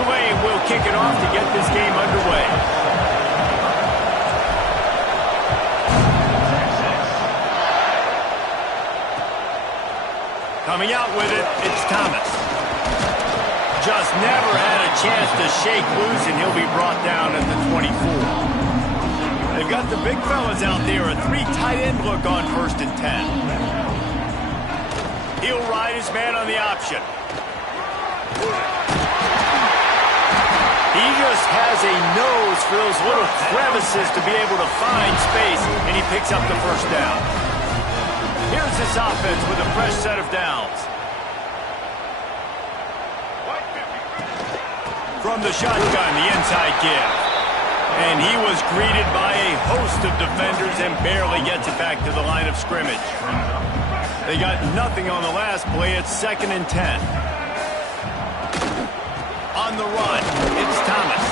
Tulane will kick it off to get this game underway. Coming out with it, it's Thomas. Just never had a chance to shake loose, and he'll be brought down at the 24. They've got the big fellas out there, a 3 tight end look on 1st and 10. He'll ride his man on the option. He just has a nose for those little crevices to be able to find space, and he picks up the 1st down. Here's this offense with a fresh set of downs. From the shotgun, the inside give. And he was greeted by a host of defenders and barely gets it back to the line of scrimmage. They got nothing on the last play. It's 2nd and 10. On the run, it's Thomas.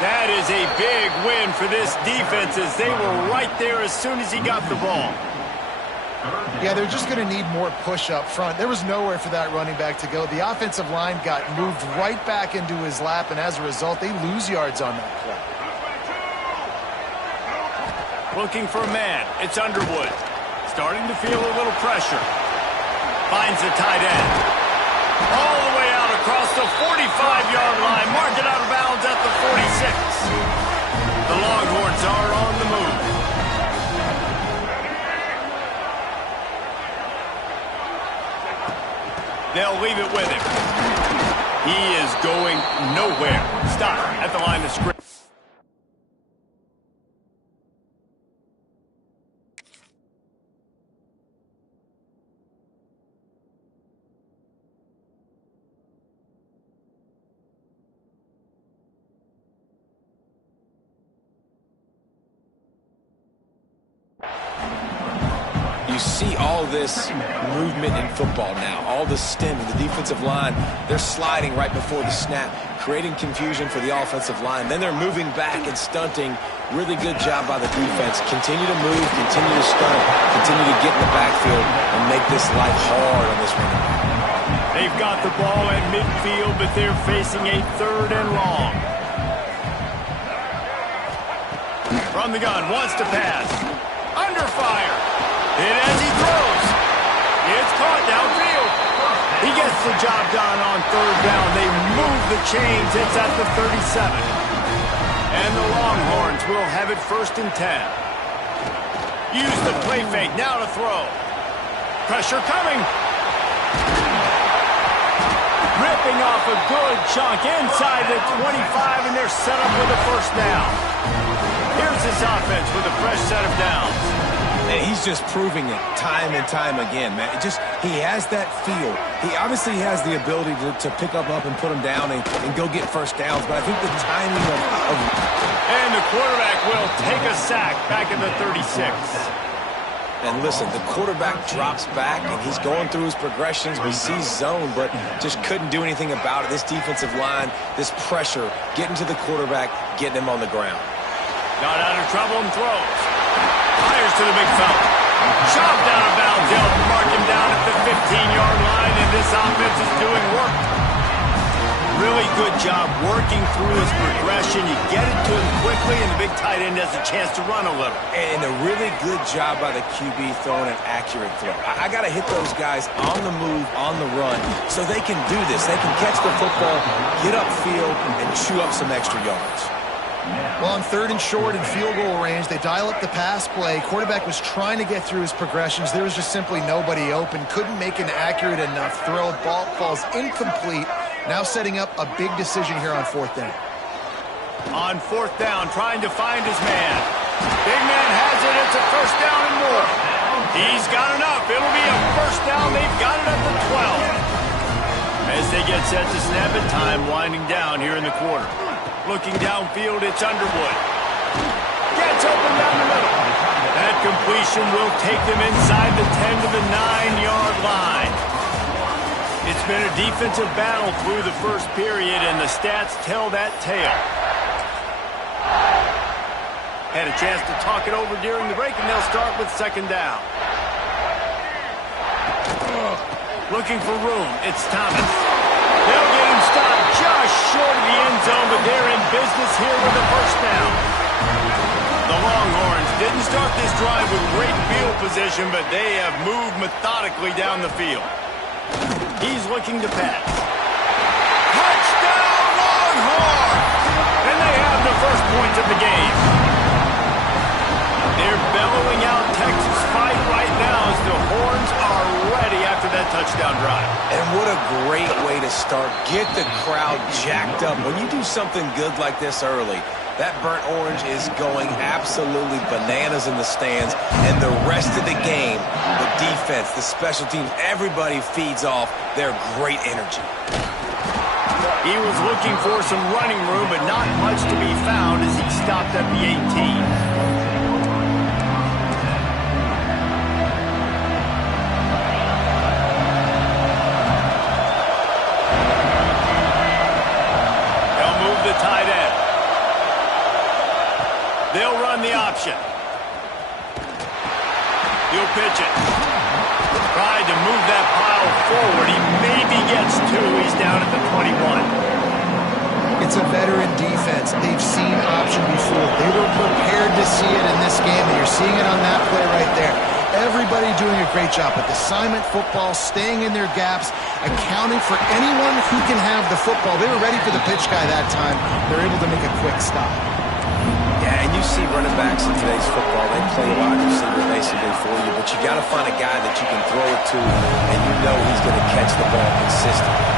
That is a big win for this defense as they were right there as soon as he got the ball. Yeah, they're just going to need more push up front. There was nowhere for that running back to go. The offensive line got moved right back into his lap, and as a result, they lose yards on that play. Looking for a man. It's Underwood. Starting to feel a little pressure. Finds the tight end. All the way out across the 45-yard line. Mark it out of bounds at the 46. The Longhorns are on the move. They'll leave it with him. He is going nowhere. Stop at the line of scrimmage. See all this movement in football now. All the stem, the defensive line, they're sliding right before the snap, creating confusion for the offensive line. Then they're moving back and stunting. Really good job by the defense. Continue to move, continue to stunt, continue to get in the backfield and make this life hard on this running back. They've got the ball at midfield, but they're facing a 3rd and long. From the gun, wants to pass. Under fire. And as he throws, it's caught downfield. He gets the job done on 3rd down. They move the chains. It's at the 37. And the Longhorns will have it 1st and 10. Use the play fake. Now to throw. Pressure coming. Ripping off a good chunk inside the 25, and they're set up with a 1st down. Here's this offense with a fresh set of downs. And he's just proving it time and time again, man. He has that feel. He obviously has the ability to pick up and put him down and go get 1st downs. But I think the timing of... And the quarterback will take a sack back at the 36. And listen, the quarterback drops back, and he's going through his progressions. We see zone, but just couldn't do anything about it. This defensive line, this pressure, getting to the quarterback, getting him on the ground. Got out of trouble and throws. Fires to the big fella. Shoved out of bounds. They'll mark him down at the 15-yard line, and this offense is doing work. Really good job working through his progression. You get it to him quickly, and the big tight end has a chance to run a little. And a really good job by the QB throwing an accurate throw. I got to hit those guys on the move, on the run, so they can do this. They can catch the football, get upfield, and chew up some extra yards. Well, on 3rd and short and field goal range, they dial up the pass play. Quarterback was trying to get through his progressions. There was just simply nobody open. Couldn't make an accurate enough throw. Ball falls incomplete. Now setting up a big decision here on 4th down. On 4th down, trying to find his man. Big man has it. It's a 1st down and more. He's got enough. It'll be a 1st down. They've got it at the 12. As they get set to snap it, time winding down here in the quarter. Looking downfield, it's Underwood. Gets open down the middle. That completion will take them inside the 10 to the 9-yard line. It's been a defensive battle through the 1st period, and the stats tell that tale. Had a chance to talk it over during the break, and they'll start with 2nd down. Looking for room, it's Thomas. They'll get him stopped just short of business here with a first down. The Longhorns didn't start this drive with great field position, but they have moved methodically down the field. He's looking to pass. Touchdown, Longhorns! And they have the first points of the game. They're bellowing out Texas fight right now as the Horns are ready after that touchdown drive. And what a great way to start. Get the crowd jacked up. When you do something good like this early, that burnt orange is going absolutely bananas in the stands. And the rest of the game, the defense, the special teams, everybody feeds off their great energy. He was looking for some running room, but not much to be found as he stopped at the 18. Tight end. They'll run the option. He'll pitch it. Tried to move that pile forward. He maybe gets two. He's down at the 21. It's a veteran defense. They've seen option before. They were prepared to see it in this game, and you're seeing it on that play right there. Everybody doing a great job with assignment football, staying in their gaps, accounting for anyone who can have the football. They were ready for the pitch guy that time. They're able to make a quick stop. Yeah, and you see running backs in today's football, they play wide receiver basically for you, but you got to find a guy that you can throw it to, and you know he's going to catch the ball consistently.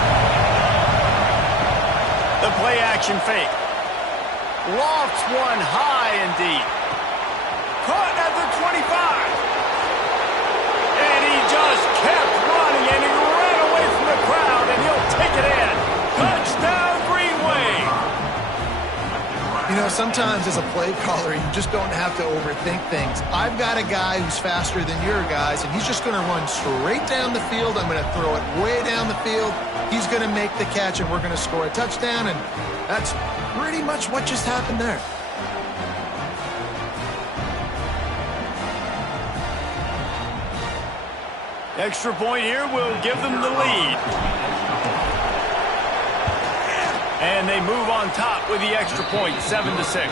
The play action fake. Lofts one high and deep. Caught at the 25. And he just kept running, and he ran away from the crowd, and he'll take it in. Touchdown, Green Wave! You know, sometimes as a play caller, you just don't have to overthink things. I've got a guy who's faster than your guys, and he's just going to run straight down the field. I'm going to throw it way down the field. He's going to make the catch, and we're going to score a touchdown, and that's pretty much what just happened there. Extra point here will give them the lead. And they move on top with the extra point, 7-6.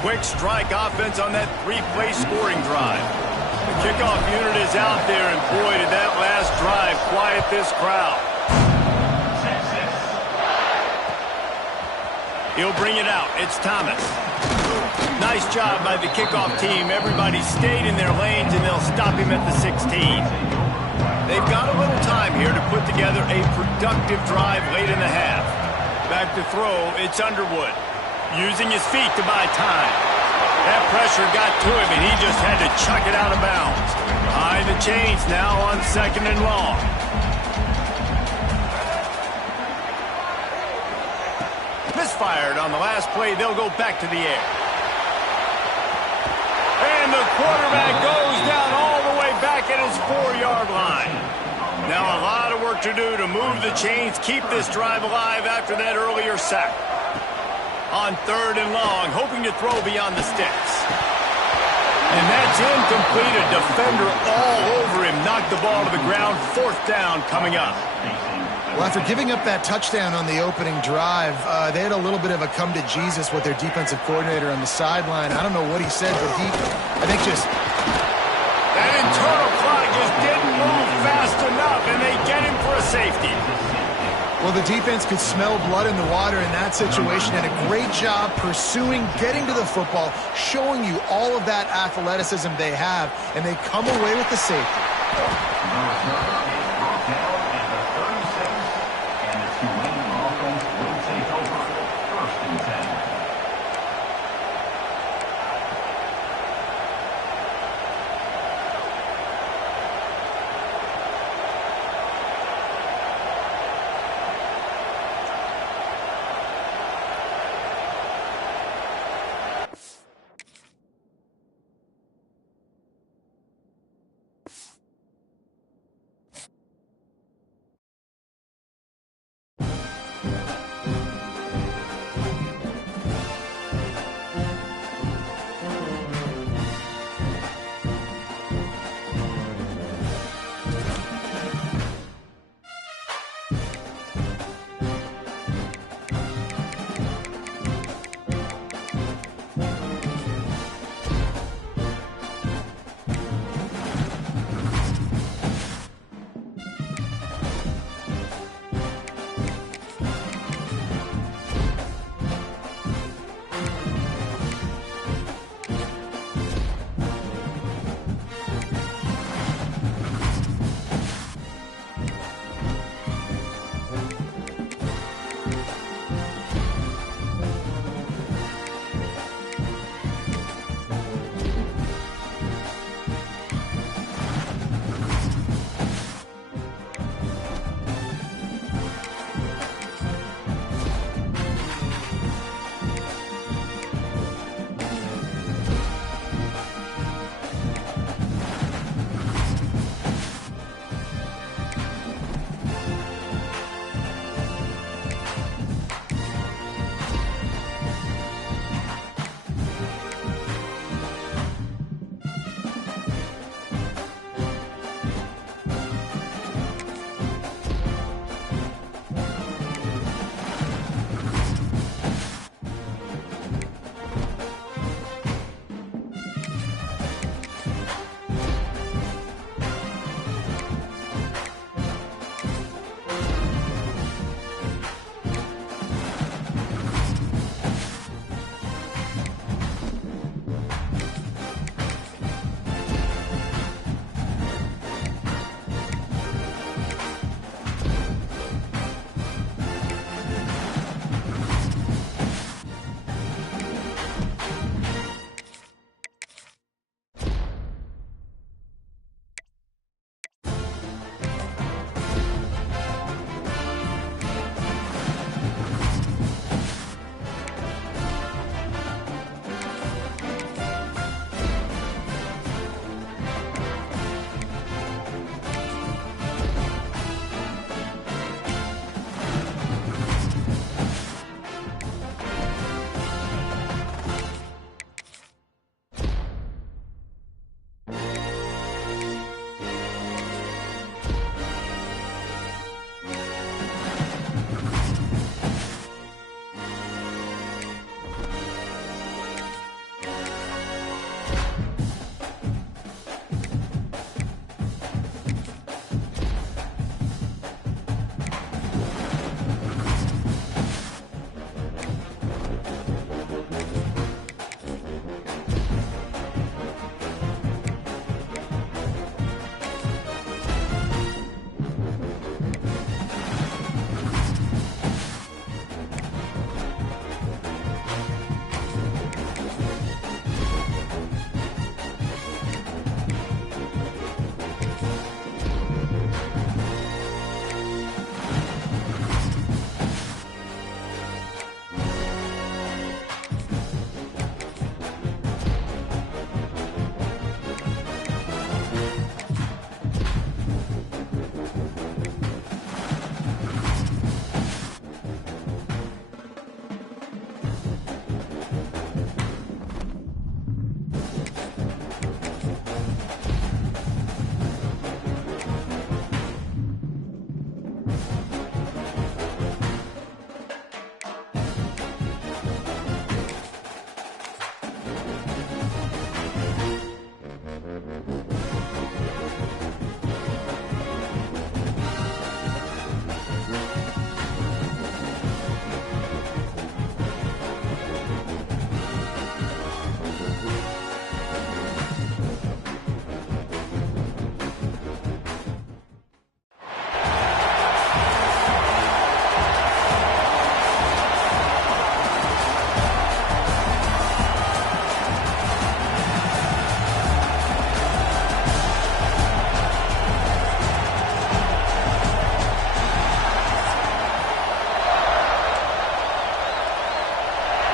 Quick strike offense on that three-play scoring drive. The kickoff unit is out there, and boy, did that last drive quiet this crowd. He'll bring it out. It's Thomas. Nice job by the kickoff team. Everybody stayed in their lanes, and they'll stop him at the 16. They've got a little time here to put together a productive drive late in the half. Back to throw, it's Underwood. Using his feet to buy time. That pressure got to him, and he just had to chuck it out of bounds. Behind the chains now on 2nd and long. Misfired on the last play. They'll go back to the air. And the quarterback goes down all the way back at his 4-yard line. Now a lot of work to do to move the chains, keep this drive alive after that earlier sack. On 3rd and long, hoping to throw beyond the sticks. And that's incomplete. A defender all over him. Knocked the ball to the ground. 4th down coming up. Well, after giving up that touchdown on the opening drive, they had a little bit of a come to Jesus with their defensive coordinator on the sideline. I don't know what he said, but I think just... That internal clock just didn't move fast enough, and they get him for a safety. Well, the defense could smell blood in the water in that situation, and a great job pursuing, getting to the football, showing you all of that athleticism they have, and they come away with the safety.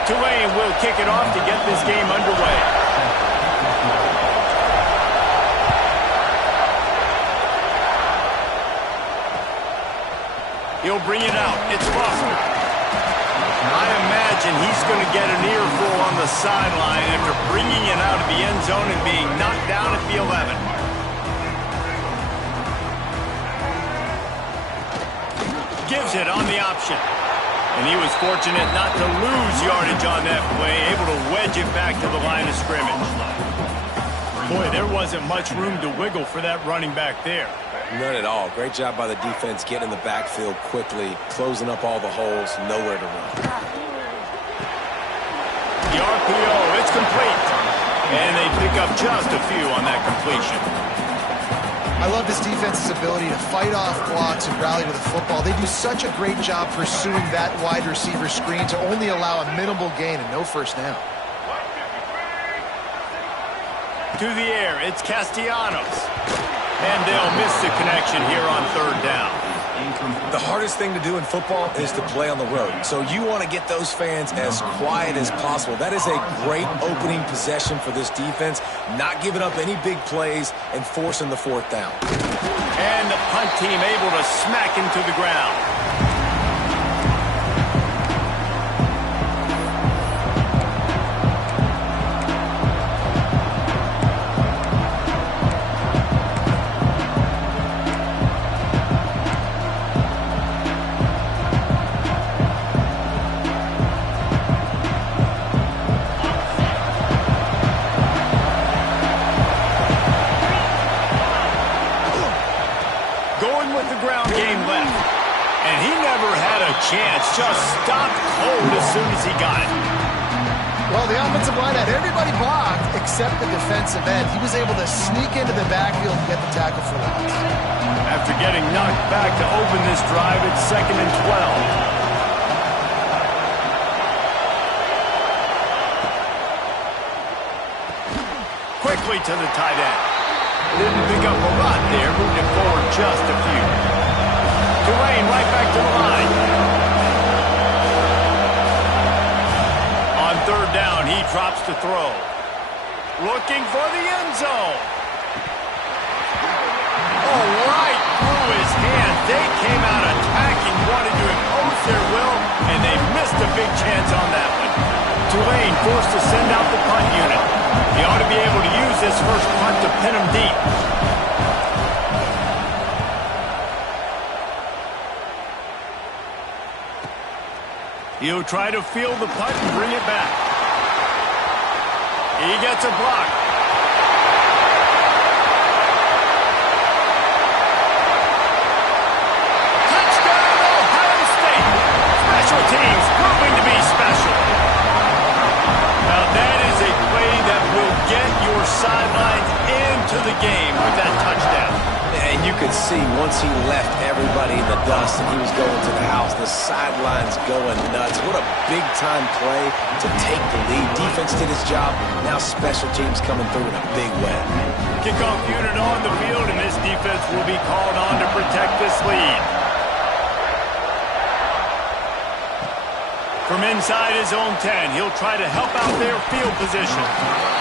Tulane will kick it off to get this game underway. He'll bring it out. It's Russell. I imagine he's going to get an earful on the sideline after bringing it out of the end zone and being knocked down at the 11. Gives it on the option. And he was fortunate not to lose yardage on that play, able to wedge it back to the line of scrimmage. Boy, there wasn't much room to wiggle for that running back there. None at all. Great job by the defense getting in the backfield quickly, closing up all the holes, nowhere to run. The RPO, it's complete. And they pick up just a few on that completion. I love this defense's ability to fight off blocks and rally to the football. They do such a great job pursuing that wide receiver screen to only allow a minimal gain and no first down. To the air, it's Castellanos. And they'll miss the connection here on third down. The hardest thing to do in football is to play on the road. So you want to get those fans as quiet as possible. That is a great opening possession for this defense, not giving up any big plays and forcing the fourth down. And the punt team able to smack him to the ground. Chance just stopped cold as soon as he got it. Well, the offensive line had everybody blocked except the defensive end. He was able to sneak into the backfield and get the tackle for loss. After getting knocked back to open this drive, it's 2nd and 12. Quickly to the tight end. Didn't pick up a lot there, moved it forward just a few. Tulane right back to the line. On third down, he drops to throw. Looking for the end zone. Oh, right through his hand. They came out attacking, wanted to impose their will, and they missed a big chance on that one. Tulane forced to send out the punt unit. He ought to be able to use this first punt to pin him deep. He'll try to field the punt and bring it back. He gets a block. Touchdown, Ohio State. Special teams proving to be special. Now that is a play that will get your sidelines into the game with that touchdown. And you could see once he left everybody in the dust and he was going to the house, the sidelines going nuts. What a big-time play to take the lead. Defense did his job. Now special teams coming through in a big way. Kickoff unit on the field, and this defense will be called on to protect this lead. From inside his own 10, he'll try to help out their field position.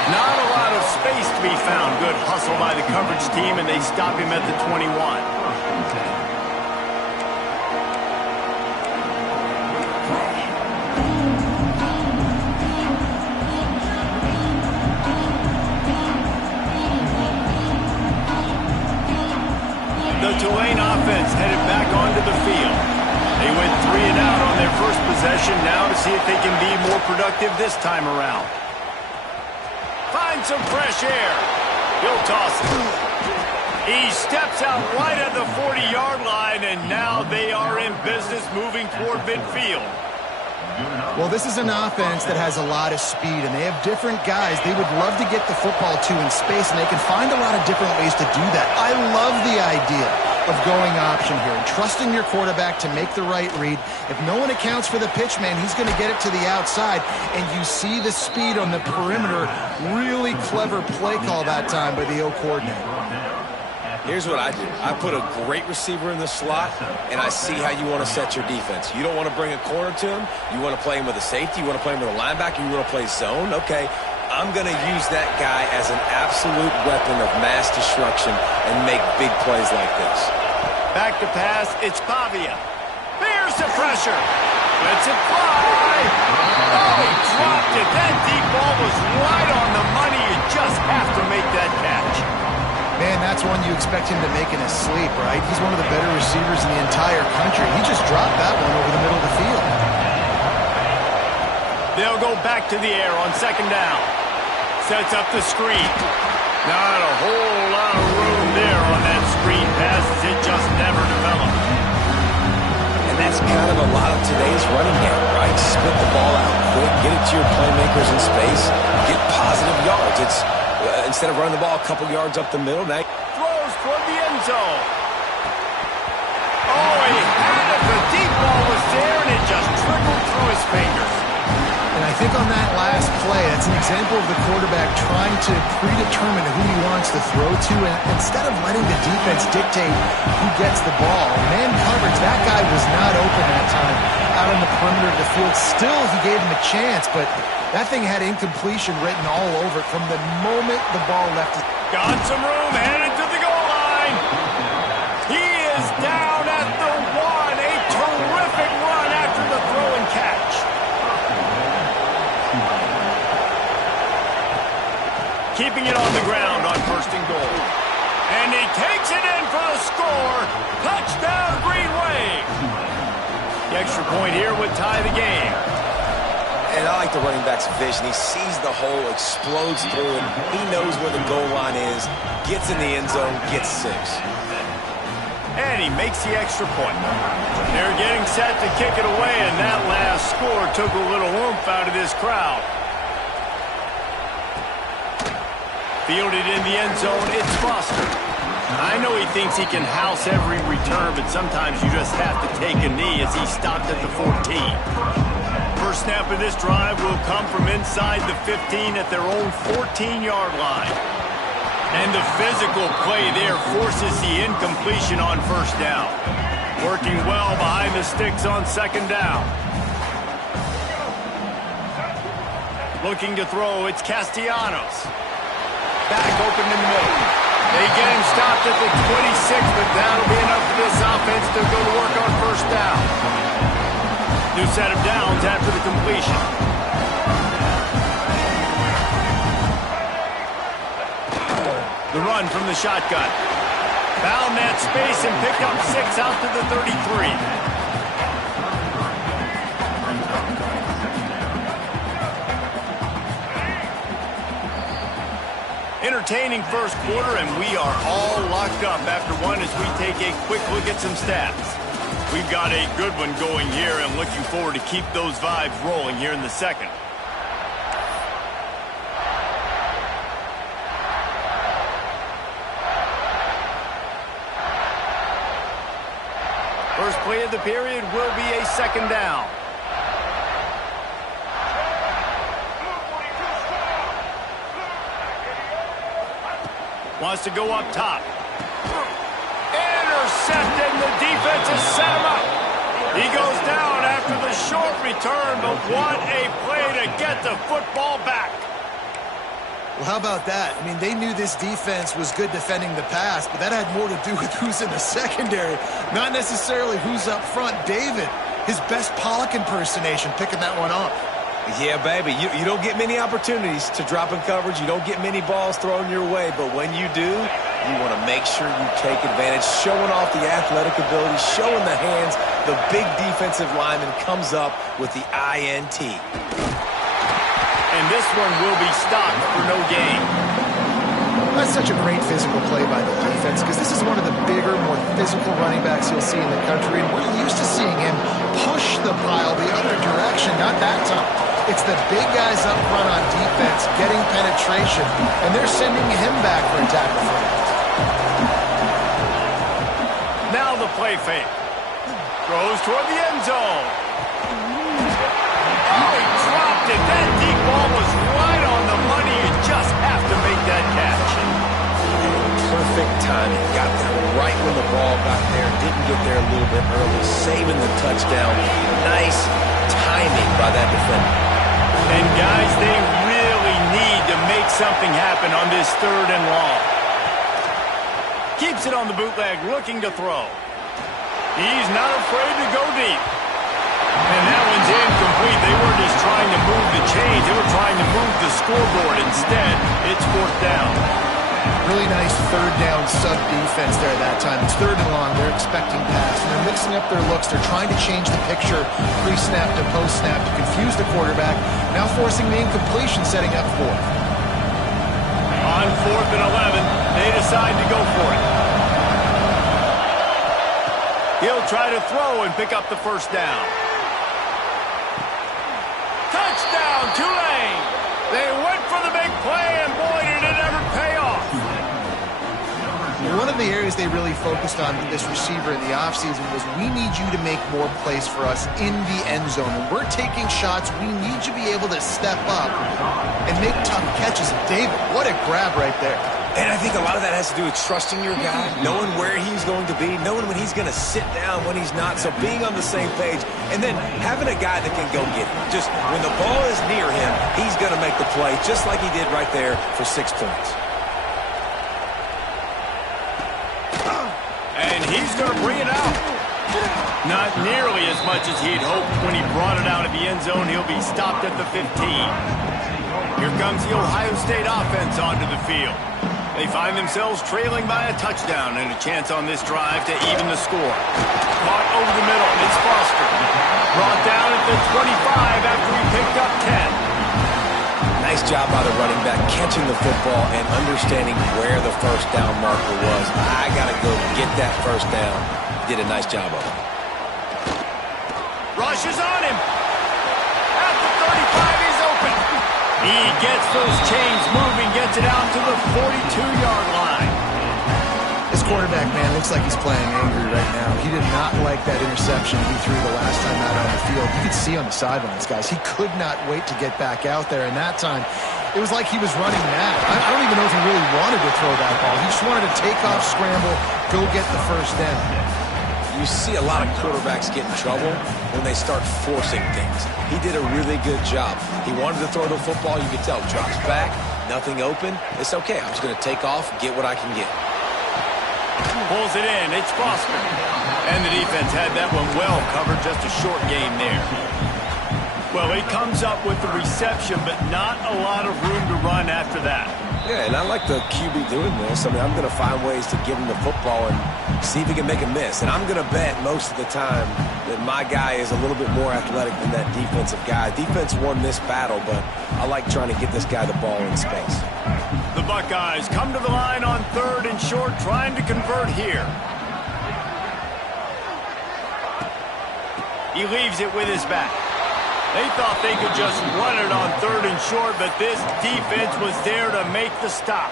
Not a lot of space to be found. Good hustle by the coverage team, and they stop him at the 21. The Tulane offense headed back onto the field. They went 3 and out on their first possession, now to see if they can be more productive this time around. Find some fresh air. He'll toss it. He steps out right at the 40-yard line, and now they are in business moving toward midfield. Well, this is an offense that has a lot of speed, and they have different guys they would love to get the football to in space, and they can find a lot of different ways to do that. I love the idea of going option here and trusting your quarterback to make the right read. If no one accounts for the pitch man, he's going to get it to the outside, and you see the speed on the perimeter. Really clever play call that time by the O coordinator. Here's what I do. I put a great receiver in the slot, and I see how you want to set your defense. You don't want to bring a corner to him. You want to play him with a safety. You want to play him with a linebacker. You want to play zone. Okay, I'm going to use that guy as an absolute weapon of mass destruction and make big plays like this. Back to pass. It's Pavia. There's the pressure. Lets it fly. Oh, he dropped it. That deep ball was right on the money. You just have to make that catch. Man, that's one you expect him to make in his sleep, right? He's one of the better receivers in the entire country. He just dropped that one over the middle of the field. They'll go back to the air on second down. Sets up the screen. Not a whole lot of room there on that screen pass as it just never developed. And that's kind of a lot of today's running game, right? Split the ball out quick, get it to your playmakers in space, get positive yards. It's instead of running the ball a couple yards up the middle, now throws toward the end zone. Oh, he had it. The deep ball was there, and it just trickled through his fingers. And I think on that last play, that's an example of the quarterback trying to predetermine who he wants to throw to, and instead of letting the defense dictate who gets the ball, man coverage, that guy was not open that time out on the perimeter of the field. Still, he gave him a chance, but that thing had incompletion written all over it from the moment the ball left his... Got some room, headed to the goal line. He is down at the one. A terrific run after the throw and catch. Keeping it on the ground on first and goal. And he takes it in for the score. Touchdown, Green Wave. The extra point here would tie the game. And I like the running back's vision. He sees the hole, explodes through it. He knows where the goal line is, gets in the end zone, gets 6. And he makes the extra point. They're getting set to kick it away, and that last score took a little oomph out of this crowd. Fielded in the end zone, it's Foster. I know he thinks he can house every return, but sometimes you just have to take a knee as he stopped at the 14. First snap of this drive will come from inside the 15 at their own 14-yard line. And the physical play there forces the incompletion on first down. Working well behind the sticks on second down. Looking to throw, it's Castellanos. Back open in the middle. They get him stopped at the 26, but that'll be enough for this offense to go to work on first down. New set of downs after the completion. The run from the shotgun. Found that space and picked up 6 out to the 33. Entertaining first quarter, and we are all locked up after one as we take a quick look at some stats. We've got a good one going here, and looking forward to keep those vibes rolling here in the second. First play of the period will be a second down. Wants to go up top. Intercepted, the defense has set him up. He goes down after the short return, but what a play to get the football back. Well, how about that? I mean, they knew this defense was good defending the pass, but that had more to do with who's in the secondary, not necessarily who's up front. David, his best Pollock impersonation, picking that one off. Yeah, baby, you don't get many opportunities to drop in coverage. You don't get many balls thrown your way, but when you do, you want to make sure you take advantage, showing off the athletic ability, showing the hands. The big defensive lineman comes up with the INT. And this one will be stopped for no gain. That's such a great physical play by the defense, because this is one of the bigger, more physical running backs you'll see in the country, and we're used to seeing him push the pile the other direction, not that time. It's the big guys up front on defense getting penetration, and they're sending him back for a tackle for it. Now the play fake. Throws toward the end zone. Oh, he dropped it. That deep ball was right on the money. You just have to make that catch. perfect timing. Got there right when the ball got there. Didn't get there a little bit early. Saving the touchdown. Nice timing by that defender. And guys, they really need to make something happen on this 3rd and long. Keeps it on the bootleg, looking to throw. He's not afraid to go deep. And that one's incomplete. They weren't just trying to move the chains. They were trying to move the scoreboard. Instead, it's 4th down. Really nice 3rd down sub-defense there that time. It's 3rd and long. They're expecting pass, and they're mixing up their looks. They're trying to change the picture pre-snap to post-snap to confuse the quarterback, now forcing the incompletion, setting up 4th. On 4th and 11, they decide to go for it. He'll try to throw and pick up the 1st down. Touchdown, Tulane! They went for the big play, and boy, did it ever pay off. One of the areas they really focused on with this receiver in the offseason was, we need you to make more plays for us in the end zone. When we're taking shots, we need you to be able to step up and make tough catches. David, what a grab right there. And I think a lot of that has to do with trusting your guy, knowing where he's going to be, knowing when he's going to sit down, when he's not. So being on the same page, and then having a guy that can go get it. Just when the ball is near him, he's going to make the play, just like he did right there for 6 points. And he's going to bring it out. Not nearly as much as he'd hoped when he brought it out of the end zone. He'll be stopped at the 15. Here comes the Ohio State offense onto the field. They find themselves trailing by a touchdown and a chance on this drive to even the score. Caught over the middle. It's Foster. Brought down at the 25 after he picked up 10. Nice job by the running back, catching the football and understanding where the 1st down marker was. I got to go get that 1st down. Did a nice job of it. Rush is on him. At the 35, he's open. He gets those chains moving, gets it out to the 42-yard line. This quarterback, man, looks like he's playing angry right now. He did not like that interception he threw the last time out on the field. You could see on the sidelines, guys. He could not wait to get back out there, and that time, it was like he was running mad. I don't even know if he really wanted to throw that ball. He just wanted to take off, scramble, go get the 1st down. You see a lot of quarterbacks get in trouble when they start forcing things. He did a really good job. He wanted to throw the football. You could tell. Drops back, nothing open. It's okay. I'm just going to take off, get what I can get. Pulls it in. It's Foster. And the defense had that one well covered. Just a short game there. Well, he comes up with the reception, but not a lot of room to run after that. Yeah, and I like the QB doing this. I mean, I'm going to find ways to give him the football and see if he can make a miss. And I'm going to bet most of the time that my guy is a little bit more athletic than that defensive guy. Defense won this battle, but I like trying to get this guy the ball in space. The Buckeyes come to the line on 3rd and short, trying to convert here. He leaves it with his back. They thought they could just run it on 3rd and short, but this defense was there to make the stop.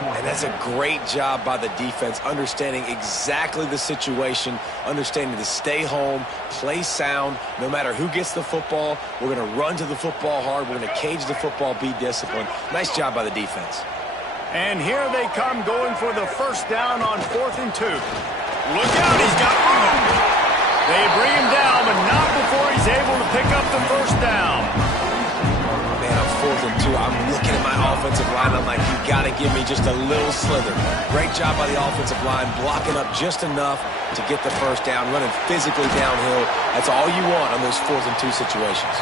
And that's a great job by the defense, understanding exactly the situation, understanding to stay home, play sound. No matter who gets the football, we're going to run to the football hard. We're going to cage the football, be disciplined. Nice job by the defense. And here they come going for the 1st down on 4th and 2. Look out, he's got room. They bring him down, but not before he's able to pick up the 1st down. Man, on 4th and 2, I'm looking at my offensive line. I'm like, you got to give me just a little slither. Great job by the offensive line, blocking up just enough to get the 1st down, running physically downhill. That's all you want on those 4th and 2 situations.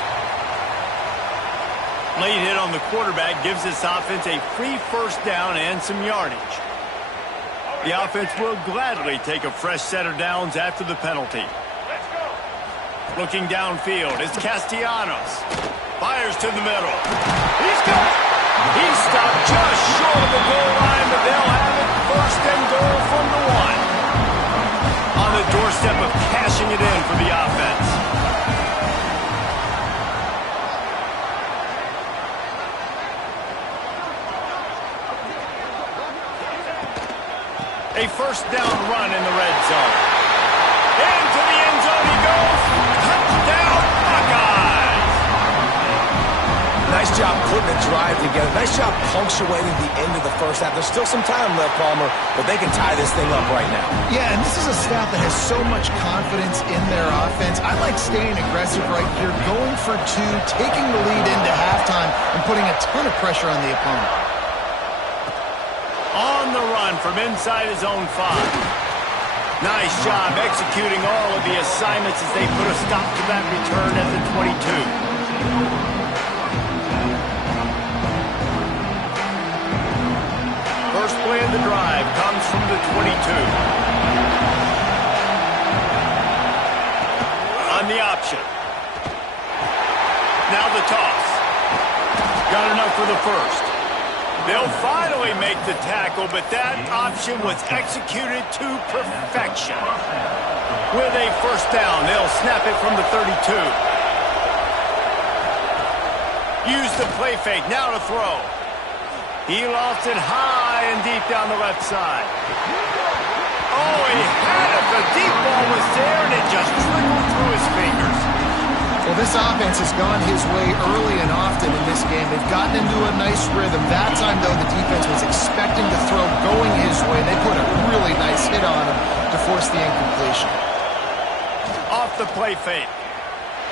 Late hit on the quarterback gives this offense a free 1st down and some yardage. The offense will gladly take a fresh set of downs after the penalty. Looking downfield, it's Castellanos. Fires to the middle. He's got it. He's stopped just short of the goal line, but they'll have it 1st and goal from the 1. On the doorstep of cashing it in for the offense. A 1st down run in the red zone. Into the end zone he goes. Touchdown, Buckeyes! Nice job putting a drive together. Nice job punctuating the end of the first half. There's still some time left, Palmer, but they can tie this thing up right now. Yeah, and this is a staff that has so much confidence in their offense. I like staying aggressive right here, going for two, taking the lead into halftime, and putting a ton of pressure on the opponent. On the run from inside his own 5. Nice job executing all of the assignments as they put a stop to that return at the 22. First play of the drive comes from the 22. On the option. Now the toss. Got enough for the first. They'll finally make the tackle, but that option was executed to perfection. With a first down, they'll snap it from the 32. Use the play fake, now to throw. He lofts it high and deep down the left side. Oh, he had it. The deep ball was there, and it just trickled through his fingers. Well, this offense has gone his way early and often in this game. They've gotten into a nice rhythm. That time, though, the defense was expecting to throw going his way. They put a really nice hit on him to force the incompletion. Off the play fake.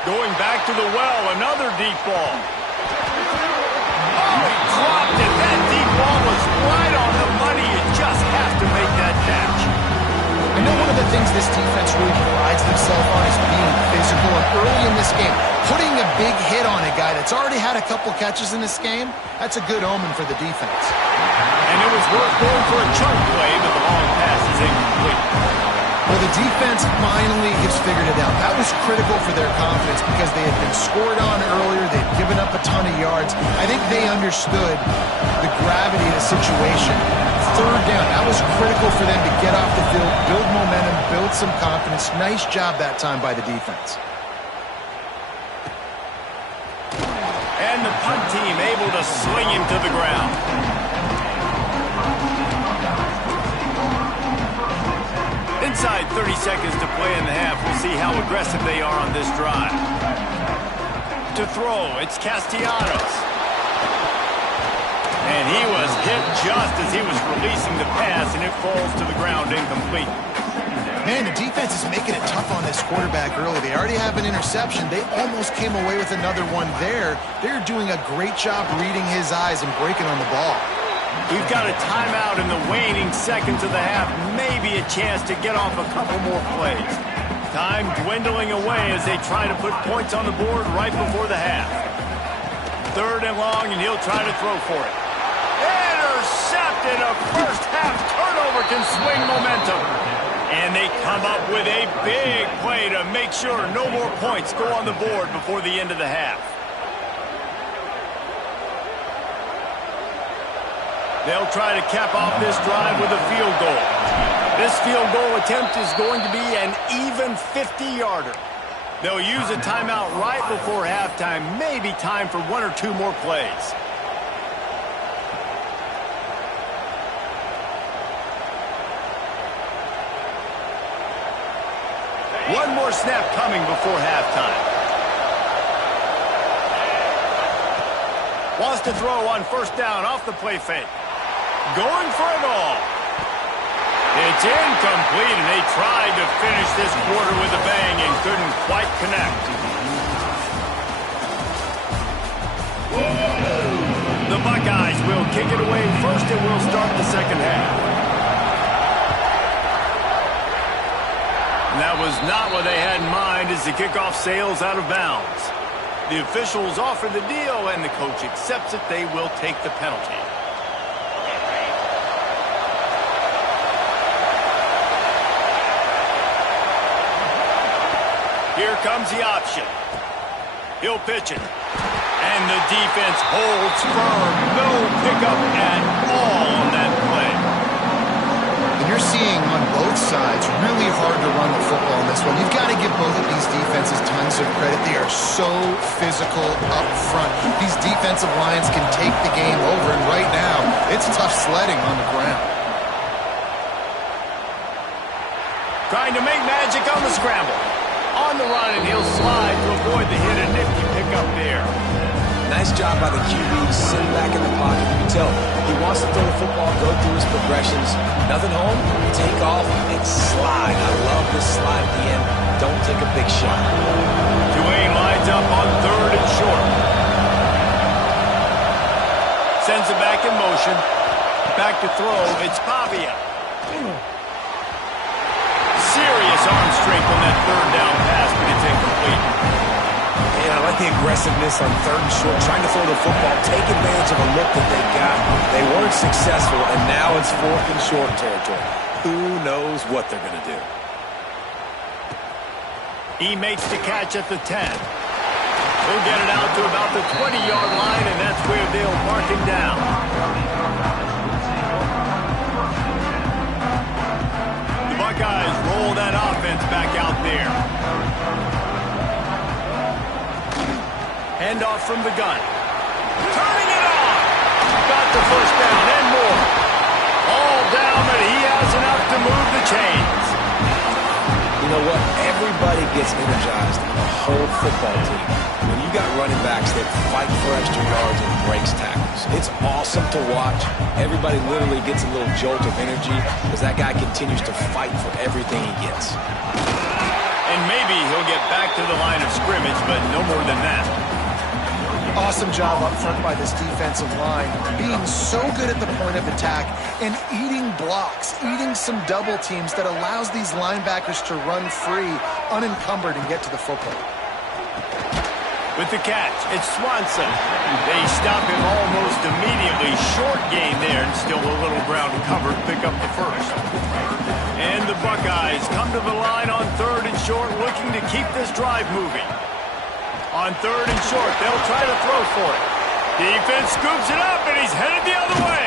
Going back to the well, another deep ball. Oh, he dropped it. That deep ball was right on the money. You just have to make that catch. I know one of the things this defense really prides themselves on is being physical, and early in this game, putting a big hit on a guy that's already had a couple catches in this game, that's a good omen for the defense. And it was worth going for a chunk play, but the long pass is incomplete. Well, the defense finally has figured it out. That was critical for their confidence because they had been scored on earlier. They'd given up a ton of yards. I think they understood the gravity of the situation. Third down, that was critical for them to get off the field, build momentum, build some confidence. Nice job that time by the defense. And the punt team able to sling him to the ground. Inside 30 seconds to play in the half. We'll see how aggressive they are on this drive. To throw, it's Castellanos. And he was hit just as he was releasing the pass, and it falls to the ground incomplete. Man, the defense is making it tough on this quarterback early. They already have an interception. They almost came away with another one there. They're doing a great job reading his eyes and breaking on the ball. We've got a timeout in the waning seconds of the half. Maybe a chance to get off a couple more plays. Time dwindling away as they try to put points on the board right before the half. Third and long, and he'll try to throw for it. Intercepted. A first half turnover can swing momentum. And they come up with a big play to make sure no more points go on the board before the end of the half. They'll try to cap off this drive with a field goal. This field goal attempt is going to be an even 50-yarder. They'll use a timeout right before halftime. Maybe time for one or two more plays. One more snap coming before halftime. Wants to throw on first down off the play fake. Going for it all. It's incomplete, and they tried to finish this quarter with a bang and couldn't quite connect. The Buckeyes will kick it away first, and will start the second half. And that was not what they had in mind as the kickoff sails out of bounds. The officials offer the deal, and the coach accepts it. They will take the penalty. Here comes the option. He'll pitch it. And the defense holds firm. No pickup at all on that play. And you're seeing on both sides really hard to run the football in this one. You've got to give both of these defenses tons of credit. They are so physical up front. These defensive lines can take the game over, and right now, it's tough sledding on the ground. Trying to make magic on the scramble. On the run, and he'll slide to avoid the hit. A nifty pickup there. Nice job by the QB, sitting back in the pocket. You can tell he wants to throw the football, go through his progressions. Nothing home, take off, and slide. I love this slide at the end. Don't take a big shot. Tulane lines up on 3rd and short. Sends it back in motion. Back to throw, it's Pavia. Serious arm strength on that 3rd down pass, but it's incomplete. Yeah, I like the aggressiveness on 3rd and short, trying to throw the football, take advantage of a look that they got. They weren't successful, and now it's 4th and short territory. Who knows what they're going to do? He makes the catch at the 10. He'll get it out to about the 20-yard line, and that's where they'll mark him down. The Buckeyes roll that offense back out there. Handoff from the gun. Turning it on. Got the first down and more. All down, but he has enough to move the chains. You know what? Everybody gets energized on the whole football team. When you got running backs that fight for extra yards and breaks tackles, it's awesome to watch. Everybody literally gets a little jolt of energy as that guy continues to fight for everything he gets. And maybe he'll get back to the line of scrimmage, but no more than that. Awesome job up front by this defensive line, being so good at the point of attack and eating blocks, eating some double teams that allows these linebackers to run free, unencumbered, and get to the football. With the catch, it's Swanson. They stop him almost immediately. Short gain there, and still a little ground covered. Pick up the first. And the Buckeyes come to the line on 3rd and short, looking to keep this drive moving. On 3rd and short, they'll try to throw for it. Defense scoops it up, and he's headed the other way.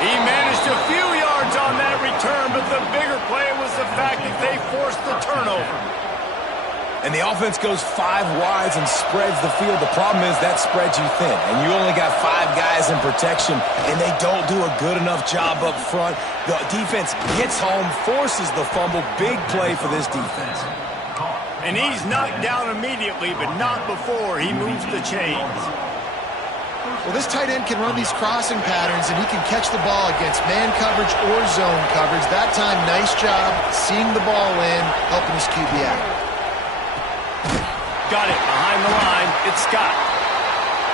He managed a few yards on that return, but the bigger play was the fact that they forced the turnover. And the offense goes 5 wides and spreads the field. The problem is that spreads you thin, and you only got 5 guys in protection, and they don't do a good enough job up front. The defense gets home, forces the fumble. Big play for this defense. And he's knocked down immediately, but not before he moves the chains. Well, this tight end can run these crossing patterns, and he can catch the ball against man coverage or zone coverage. That time, nice job seeing the ball in, helping his QB out. Got it behind the line. It's Scott.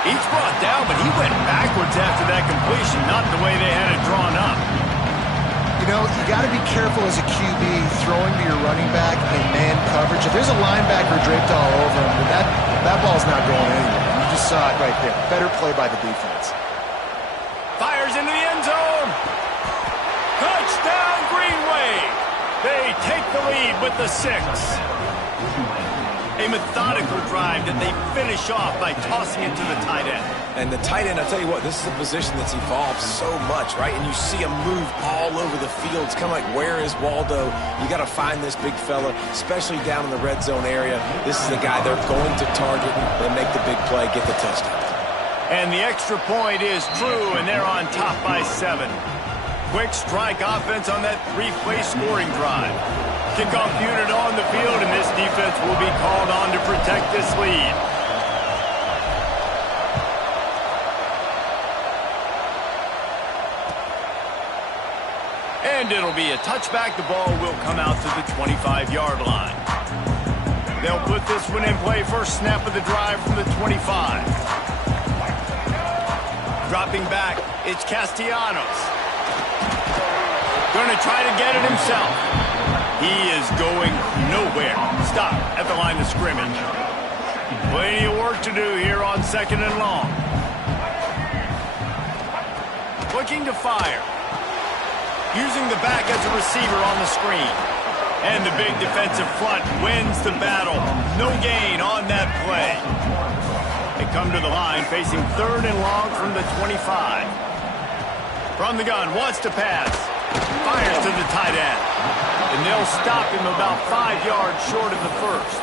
He's brought down, but he went backwards after that completion, not the way they had it drawn up. You know, you got to be careful as a QB throwing to your running back in man coverage. If there's a linebacker draped all over him, that ball's not going anywhere. You just saw it right there. Better play by the defense. Fires into the end zone. Touchdown, Green Wave. They take the lead with the 6. A methodical drive that they finish off by tossing it to the tight end. And the tight end, I'll tell you what, this is a position that's evolved so much, right? And you see him move all over the field. It's kind of like, where is Waldo? You got to find this big fella, especially down in the red zone area. This is the guy they're going to target and make the big play, get the touchdown. And the extra point is true, and they're on top by 7. Quick strike offense on that 3-play scoring drive. Kickoff unit on the field, and this defense will be called on to protect this lead. And it'll be a touchback. The ball will come out to the 25-yard line. They'll put this one in play. First snap of the drive from the 25. Dropping back, it's Castellanos. Going to try to get it himself. He is going nowhere. Stop at the line of scrimmage. Plenty of work to do here on 2nd and long. Looking to fire. Using the back as a receiver on the screen. And the big defensive front wins the battle. No gain on that play. They come to the line facing 3rd and long from the 25. From the gun, wants to pass. Fires to the tight end. And they'll stop him about 5 yards short of the first.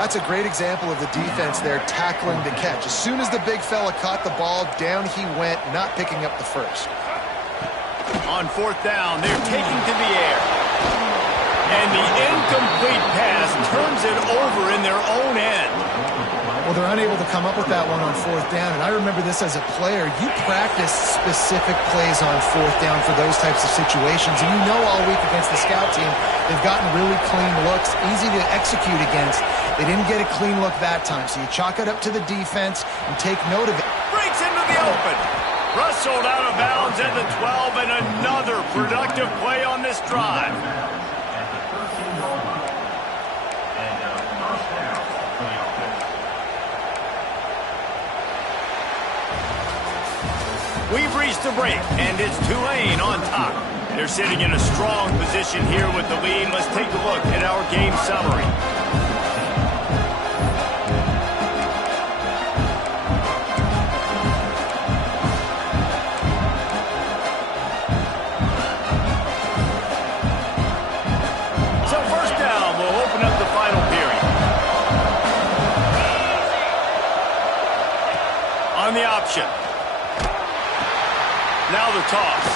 That's a great example of the defense there tackling the catch. As soon as the big fella caught the ball, down he went, not picking up the first. On 4th down, they're taking to the air. And the incomplete pass turns it over in their own end. Well, they're unable to come up with that one on fourth down. And I remember this as a player. You practice specific plays on fourth down for those types of situations. And you know all week against the scout team, they've gotten really clean looks, easy to execute against. They didn't get a clean look that time. So you chalk it up to the defense and take note of it. Breaks into the open. Rustled out of bounds at the 12, and another productive play on this drive. We've reached the break, and it's Tulane on top. They're sitting in a strong position here with the lead. Let's take a look at our game summary. So first down, we'll open up the final period. On the option. Now the toss,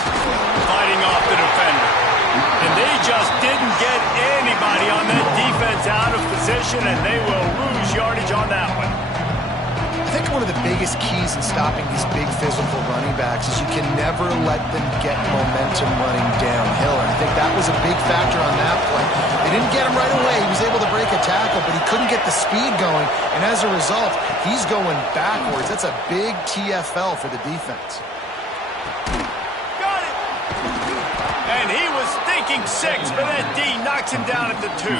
fighting off the defender. And they just didn't get anybody on that defense out of position, and they will lose yardage on that one. I think one of the biggest keys in stopping these big physical running backs is you can never let them get momentum running downhill. And I think that was a big factor on that play. They didn't get him right away. He was able to break a tackle, but he couldn't get the speed going. And as a result, he's going backwards. That's a big TFL for the defense. And he was thinking 6, but that D knocks him down at the 2.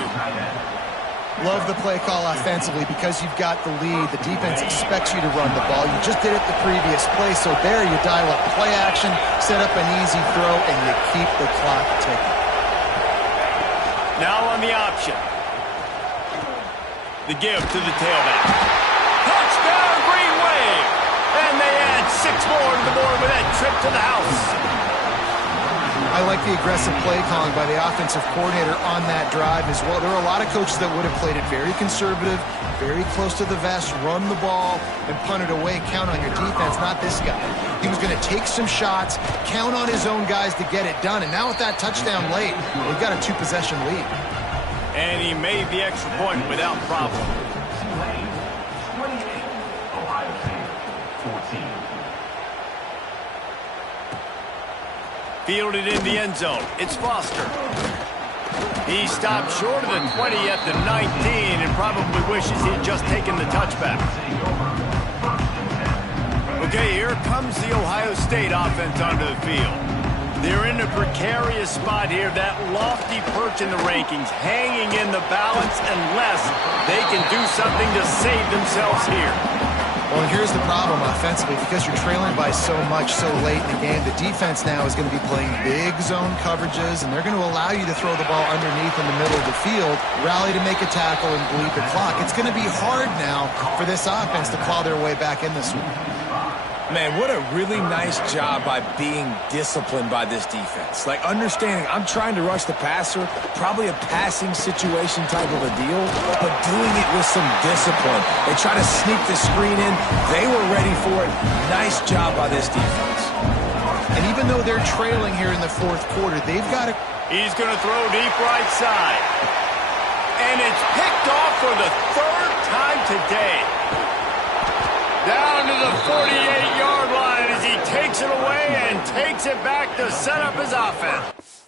Love the play call offensively because you've got the lead. The defense expects you to run the ball. You just did it the previous play, so there you dial up play action, set up an easy throw, and you keep the clock ticking. Now on the option. The give to the tailback. Touchdown, Green Wave! And they add 6 more to the board with that trip to the house. I like the aggressive play calling by the offensive coordinator on that drive as well. There are a lot of coaches that would have played it very conservative, very close to the vest, run the ball, and punt it away. Count on your defense, not this guy. He was going to take some shots, count on his own guys to get it done. And now with that touchdown late, they've got a 2-possession lead. And he made the extra point without problem. Fielded in the end zone. It's Foster. He stopped short of the 20 at the 19 and probably wishes he'd just taken the touchback. Okay, here comes the Ohio State offense onto the field. They're in a precarious spot here, that lofty perch in the rankings, hanging in the balance unless they can do something to save themselves here. Well, and here's the problem offensively. Because you're trailing by so much so late in the game, the defense now is going to be playing big zone coverages, and they're going to allow you to throw the ball underneath in the middle of the field, rally to make a tackle, and bleed the clock. It's going to be hard now for this offense to claw their way back in this one. Man, what a really nice job by being disciplined by this defense. Like, understanding I'm trying to rush the passer, probably a passing situation type of a deal, but doing it with some discipline. They try to sneak the screen in. They were ready for it. Nice job by this defense. And even though they're trailing here in the fourth quarter, they've got to... He's going to throw deep right side. And it's picked off for the 3rd time today. Down to the 48-yard line as he takes it away and takes it back to set up his offense.